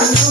I'm